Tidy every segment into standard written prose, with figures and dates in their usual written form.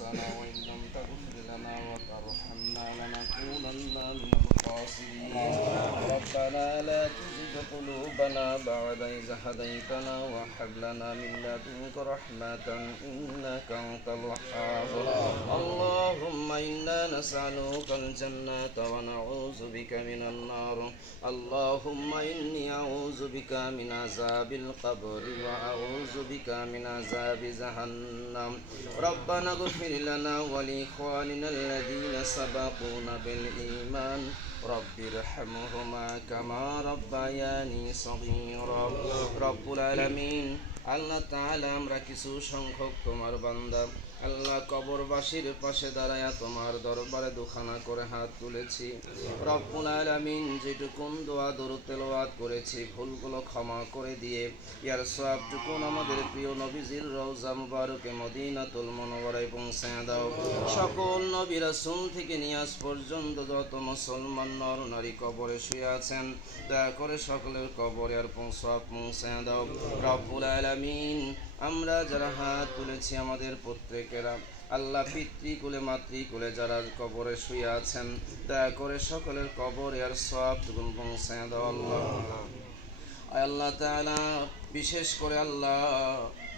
أنفسنا وإن لم تغفر لنا وترحمنا لنكونن من الخاسرين ربنا لا تزغ قلوبنا بعد إذ هديتنا وهب لنا من لدنك رحمة إنك أنت الوهاب اللهم إنا نسألك الجنة ونعوذ بك من النار اللهم إني أعوذ بك من عذاب القبر وأعوذ بك من عذاب جهنم ربنا اغفر لنا ولإخواننا الذين سبقونا بالإيمان رب ارحمهما كما ربياني صغيرا رب العالمين আল্লাহ তাআলা আমরা কিছু সংখ্যক তোমার বান্দা আল্লাহ কবরবাসীর পাশে দাঁড়ায়া তোমার দরবারে দুখানা করে হাত তুলেছি রব্বুল আলামিন যেটুকুন দোয়া দরুদ তেলাওয়াত করেছি ভুলগুলো ক্ষমা করে দিয়ে ইয়ার সওয়াবটুকুন আমাদের প্রিয় নবীজির রওজা মুবারকে মদিনাতুল মুনাওয়ারায় পৌঁছায় দাও সকল নবী রাসূল থেকে নিয়াজ পর্যন্ত যত মুসলমান নর নারী কবরে শুয়ে আছেন দয়া করে সকলের কবরে আর সওয়াব পৌঁছায় দাও রব্বুল আলামিন আমরা যারা হাত তুলেছি আমাদের প্রত্যেকেরা আল্লাহ পিতৃকুলে মাতৃকুলে যারা কবরে শুয়ে আছেন দয়া করে সকলের কবরে আর সওয়াবটুকু পৌঁছায় দাও আল্লাহ তাআলা বিশেষ করে আল্লাহ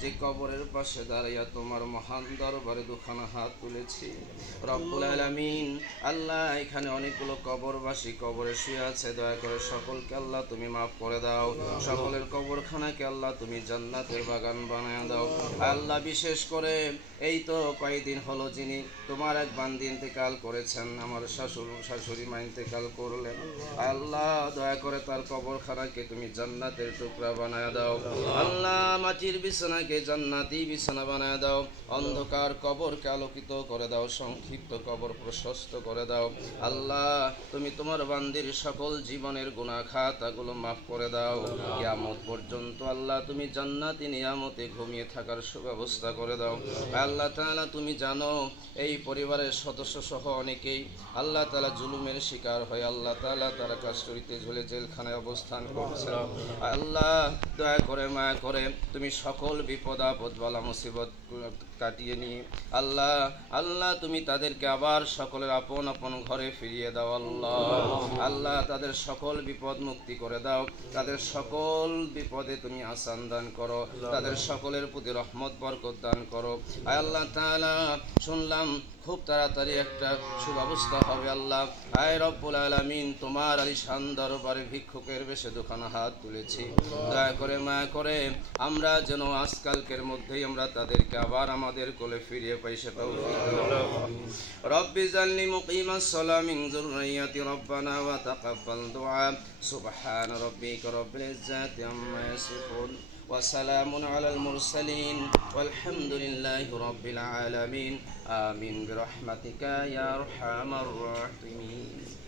যে কবরের পাশে দাঁড়াইয়া তোমার মহান দরবারে দুখানা হাত তুলেছি রব্বুল আলামিন আল্লাহ এখানে অনেকগুলো কবরবাসী কবরে শুয়ে আছে দয়া করে সকলকে আল্লাহ তুমি মাফ করে দাও সকলের কবরখানাকে আল্লাহ তুমি জান্নাতের বাগান বানায় দাও আল্লাহ বিশেষ করে এই তো কয়েকদিন হলো যিনি তোমার এক বান্দি ইন্তেকাল করেছেন আমার শাশুড়ি মা ইন্তেকাল করলেন আল্লাহ দয়া করে তার কবরখানাকে তুমি জান্নাতের টুকরা বানায় দাও আল্লাহ মাটির বিছানাকে জান্নাতি বিছানা বানায় দাও অন্ধকার কবরকে আলোকিত করে দাও সংক্ষিপ্ত কবর প্রশস্ত করে দাও আল্লাহ তুমি তোমার বান্দির সকল জীবনের গুনাহ খাতাগুলো মাফ করে দাও কিয়ামত পর্যন্ত আল্লাহ তুমি জান্নাতি নিয়ামতে ঘুমিয়ে থাকার সুব্যবস্থা করে দাও আল্লাহ তাআলা তুমি জানো এই পরিবারের সদস্য সহ অনেকেই আল্লাহ তাআলা জুলুমের শিকার হয় আল্লাহ তাআলা তারা কাস্টডিতে ঝুলে জেলখানায় অবস্থান করছে আল্লাহ দয়া করে মায়া করে তুমি সকল বিপদ আপদ বালা মুসিবত কাটিয়ে নিয়ে আল্লাহ আল্লাহ তুমি তাদেরকে আবার সকলের আপন আপন ঘরে ফিরিয়ে দাও আল্লাহ তাদের সকল বিপদ মুক্তি করে দাও তাদের সকল বিপদে তুমি আসান দান করো তাদের সকলের প্রতি রহমত বরকত দান করো আল্লাহ তাআলা শুনলাম খুব তাড়াতাড়ি একটা সুব্যবস্থা হবে আল্লাহ আয় রব্বুল আলামিন তোমার আলিশান দরবারে ভিক্ষুকের বেশে দুখানা হাত তুলেছি দয়া করে মায়া করে আমরা যেন আজকালকের মধ্যেই আমরা তাদেরকে আবার আমাদের কোলে ফিরিয়ে পাই সেটাও রব্বি জালনি মুকিমাস সালাম মিন যুররিয়াতি রব্বানা ওয়া তাকাব্বাল দুআ সুবহান রাব্বিকা রাব্বিল ইজ্জাতি আম্মা ইয়াসিফুন وسلام على المرسلين والحمد لله رب العالمين آمين برحمتك يا أرحم الراحمين